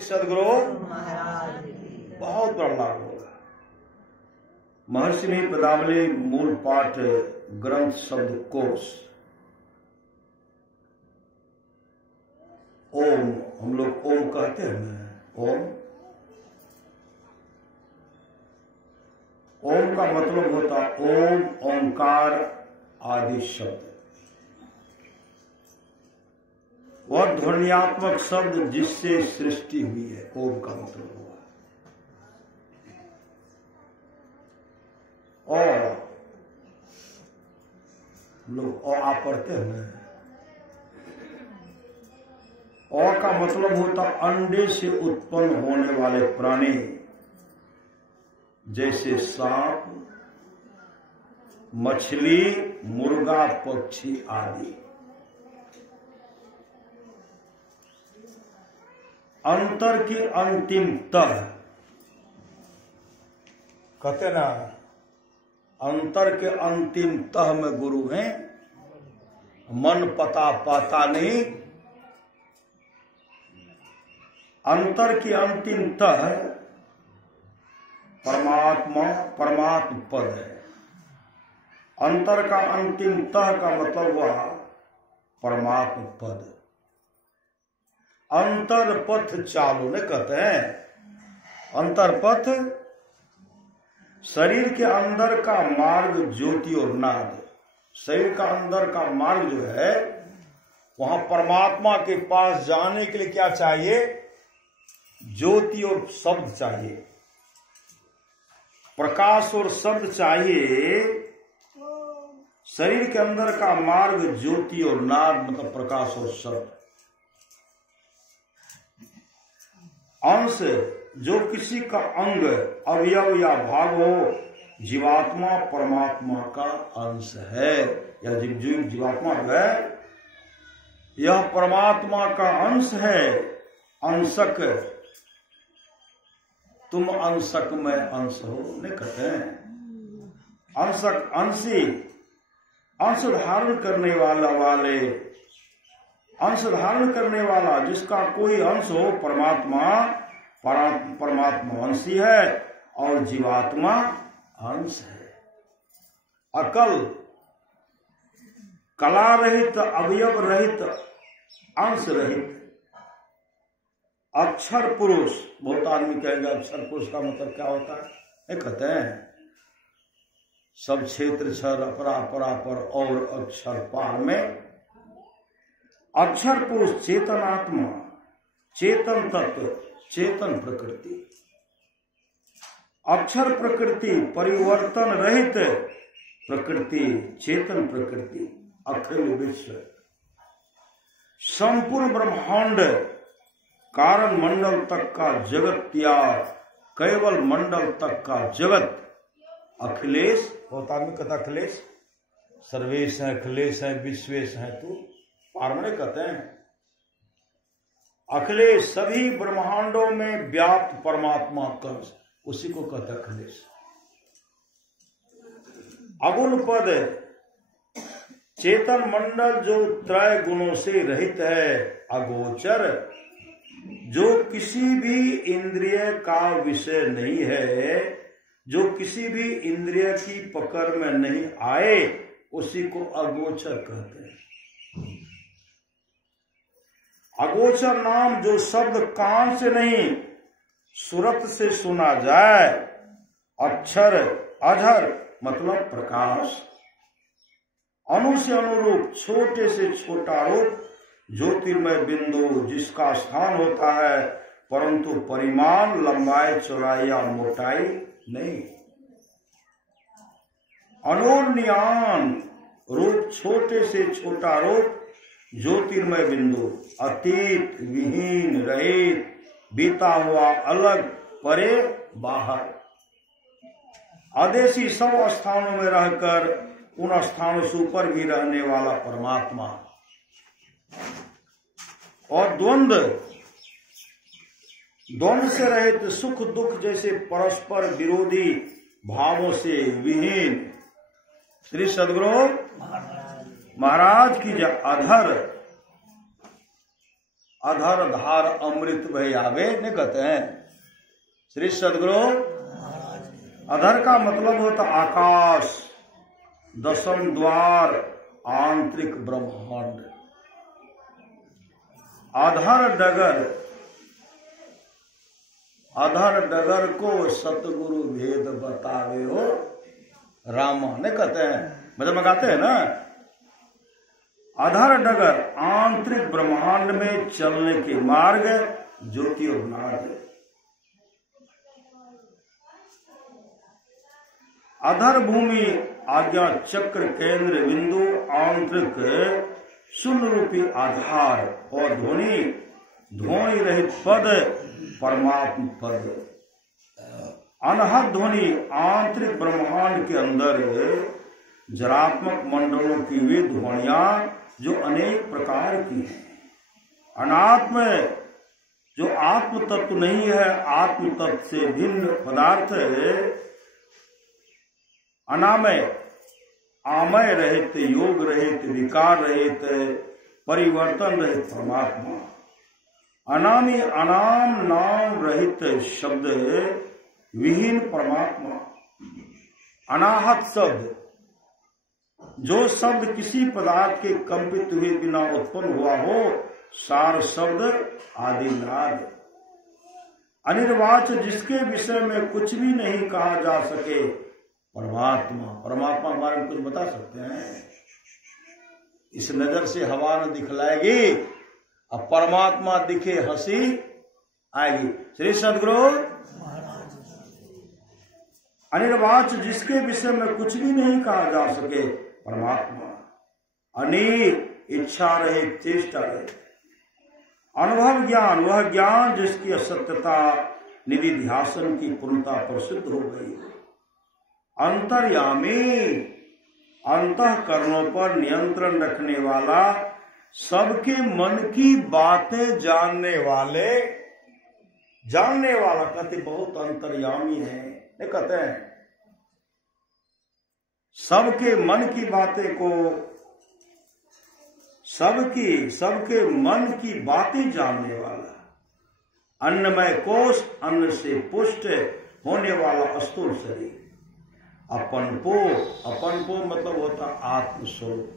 सदगुरु बहुत बड़ा लाभ होगा। महर्षि ने पदावली मूल पाठ ग्रंथ शब्द कोश ओम, हम लोग ओम कहते हैं ना, ओम ओम का मतलब होता ओम, ओंकार आदि शब्द। वह ध्वन्यात्मक शब्द जिससे सृष्टि हुई है, ओम का मतलब हुआ। और लोग आ पढ़ते हैं ना, औ का मतलब होता अंडे से उत्पन्न होने वाले प्राणी, जैसे सांप, मछली, मुर्गा, पक्षी आदि। अंतर की अंतिम तह कहते ना, अंतर के अंतिम तह में गुरु हैं, मन पता पाता नहीं। अंतर की अंतिम तह परमात्मा, परमात्म पद है। अंतर का अंतिम तह का मतलब हुआ परमात्म पद। अंतर पथ चालू ने कहते हैं। अंतर पथ शरीर के अंदर का मार्ग ज्योति और नाद। शरीर का अंदर का मार्ग जो है, वहां परमात्मा के पास जाने के लिए क्या चाहिए? ज्योति और शब्द चाहिए, प्रकाश और शब्द चाहिए। शरीर के अंदर का मार्ग ज्योति और नाद मतलब प्रकाश और शब्द। अंश जो किसी का अंग, अवयव या भाग हो, जीवात्मा परमात्मा का अंश है। या जीवात्मा है, यह परमात्मा का अंश है। अंशक, तुम अंशक में अंश हो नहीं कहते हैं। अंशक, अंशी, अंश धारण करने वाले, अंश धारण करने वाला जिसका कोई अंश हो, परमात्मा, परमात्मा अंशी है और जीवात्मा अंश है। अकल, कला रहित, अवयव रहित, अंश रहित। अक्षर पुरुष, बहुत आदमी कहेंगे अक्षर पुरुष का मतलब क्या होता है? ये कहते हैं सब क्षेत्र क्षर अपरा परापर और अक्षर पार में। अक्षर पुरुष चेतन आत्मा, चेतन तत्व, चेतन प्रकृति। अक्षर प्रकृति परिवर्तन रहित प्रकृति, चेतन प्रकृति, अखिल विश्व, संपूर्ण ब्रह्मांड, कारण मंडल तक का जगत या केवल मंडल तक का जगत। अखिलेश, बहुत आदमी कहता अखिलेश, सर्वेश है, अखिलेश है, विश्वेश है, तू पारमणे कहते हैं। अखिलेश सभी ब्रह्मांडों में व्याप्त परमात्मा कंस, उसी को कहते अखिलेश। अगुण पद चेतन मंडल जो त्रय गुणों से रहित है। अगोचर जो किसी भी इंद्रिय का विषय नहीं है, जो किसी भी इंद्रिय की पकड़ में नहीं आए, उसी को अगोचर कहते हैं। अगोचर नाम जो शब्द कान से नहीं सुरत से सुना जाए। अक्षर, अधर मतलब प्रकाश। अणु से अनुरूप, छोटे से छोटा रूप, ज्योतिर्मय बिंदु जिसका स्थान होता है, परंतु परिमाण, लंबाई, चौड़ाई या मोटाई नहीं। अनोन्यान रूप, छोटे से छोटा रूप, ज्योतिर्मय बिंदु, अतीत, विहीन, रहित, बीता हुआ, अलग, परे, बाहर। आदेशी सब स्थानों में रहकर उन स्थानों से ऊपर भी रहने वाला परमात्मा। और द्वंद, द्वंद से रहित, सुख दुख जैसे परस्पर विरोधी भावों से विहीन। श्री सदगुरु महाराज की अधर अधर धार अमृत भय आवे ने कहते हैं श्री सदगुरु। अधर का मतलब होता आकाश, दशम द्वार, आंतरिक ब्रह्मांड। अधर डगर को सतगुरु भेद बतावे हो रामा ने कहते हैं, मतलब लगाते हैं ना। अधर डगर आंतरिक ब्रह्मांड में चलने के मार्ग ज्योति और नाद। अधर भूमि आज्ञा चक्र केंद्र बिंदु आंतरिक शून्य रूपी आधार और ध्वनि रहित पद परमात्म पद। अनहद ध्वनि आंतरिक ब्रह्मांड के अंदर जरात्मक मंडलों की वे ध्वनियां जो अनेक प्रकार की हैं। अनात्म जो आत्म तत्व नहीं है, आत्म तत्व से भिन्न पदार्थ है। अनामय आमय रहित, योग रहित, विकार रहित, परिवर्तन रहित परमात्मा। अनामी अनाम नाम रहित शब्द विहीन परमात्मा। अनाहत शब्द जो शब्द किसी पदार्थ के कंपित हुए बिना उत्पन्न हुआ हो, सार शब्द आदिनाद। अनिर्वाच्य जिसके विषय में कुछ भी नहीं कहा जा सके परमात्मा। परमात्मा के बारे में कुछ बता सकते हैं? इस नजर से हवा न दिखलाएगी, अब परमात्मा दिखे हंसी आएगी। श्री सदगुरु। अनिर्वाच्य जिसके विषय में कुछ भी नहीं कहा जा सके परमात्मा। अनेक इच्छा रहे, चेष्टा रहे। अनुभव ज्ञान वह ज्ञान जिसकी असत्यता निधि ध्यासन की पूर्णता पर सिद्ध हो गई। अंतर्यामी अंतःकरणों पर नियंत्रण रखने वाला, सबके मन की बातें जानने वाला कहते बहुत अंतर्यामी है। ये कहते हैं सबके मन की बातें को, सबके मन की बातें जानने वाला। अन्नमय कोश अन्न से पुष्ट होने वाला अस्तुल शरीर। अपन पो मतलब होता आत्मस्वरूप।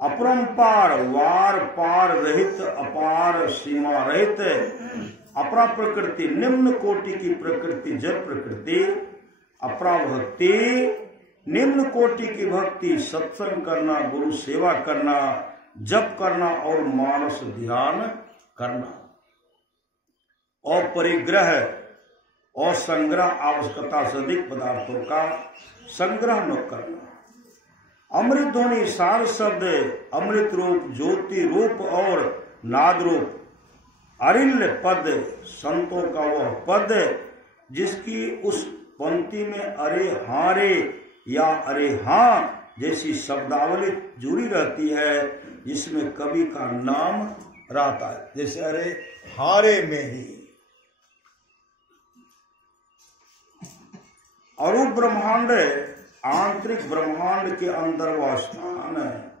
अपरंपार वार पार रहित, अपार सीमा रहित, अपरा प्रकृति निम्न कोटि की प्रकृति जड़ प्रकृति। अपरा भक्ति निम्न कोटि की भक्ति, सत्संग करना, गुरु सेवा करना, जप करना और मानस ध्यान करना। और परिग्रह और संग्रह आवश्यकता से अधिक पदार्थों का संग्रह न करना। अमृत ध्वनि सार शब्द अमृत रूप, ज्योति रूप और नाद रूप। अरिल्य पद संतों का वह पद जिसकी उस पंक्ति में अरे हाँ रे या अरे हाँ जैसी शब्दावली जुड़ी रहती है, जिसमें कवि का नाम रहता है। जैसे अरे हारे में ही अरूप ब्रह्मांड, आंतरिक ब्रह्मांड के अंदर वह स्थान है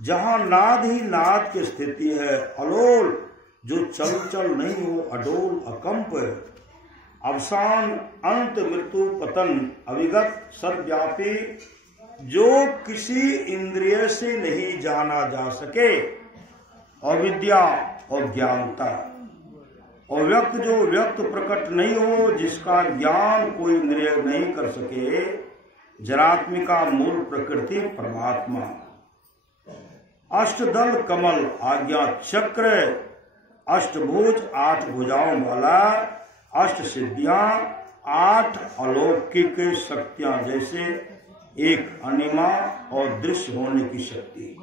जहां नाद ही नाद की स्थिति है। अलोल जो चल नहीं हो, अडोल अकंप, अवसान अंत मृत्यु पतन, अविगत सर्वव्यापी जो किसी इंद्रिय से नहीं जाना जा सके। अविद्या और ज्ञानता, और व्यक्त जो व्यक्त प्रकट नहीं हो, जिसका ज्ञान कोई इंद्रिय नहीं कर सके। जरात्मिका मूल प्रकृति परमात्मा। अष्टदल कमल आज्ञा चक्र, अष्टभुज आठ भुजाओं वाला, अष्ट सिद्धियां आठ अलौकिक शक्तियां, जैसे एक अनिमा और दृश्य होने की शक्ति,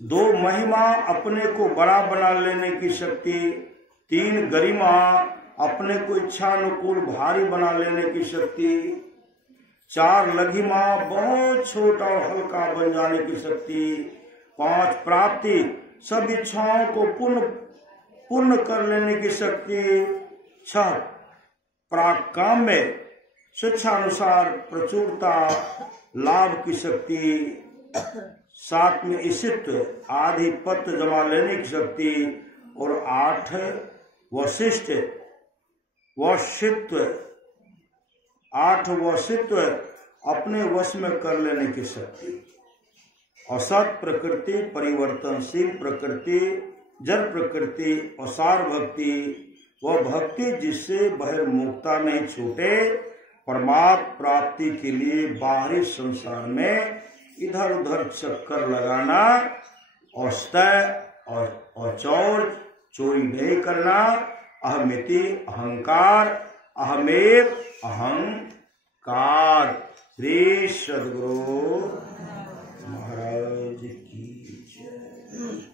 दो महिमा अपने को बड़ा बना लेने की शक्ति, तीन गरिमा अपने को इच्छानुकूल भारी बना लेने की शक्ति, चार लघिमा बहुत छोटा और हल्का बन जाने की शक्ति, पांच प्राप्ति सब इच्छाओं को पूर्ण कर लेने की शक्ति, छह प्राकाम्य स्वेच्छानुसार प्रचुरता लाभ की शक्ति, 7 में ईशित्व आधिपत्य जमा लेने की शक्ति, और 8 वशित्व 8 वशित्व अपने वश में कर लेने की शक्ति। असत प्रकृति, परिवर्तनशील प्रकृति, जड़ प्रकृति, असार भक्ति, वह भक्ति जिससे बहिर्मुखता नहीं छूटे, परमात्म प्राप्ति के लिए बाहरी संसार में इधर उधर चक्कर लगाना, और चोरी नहीं करना, अहमिति अहंकार, अहमेव अहंकार। श्री सद्गुरु महाराज की जय।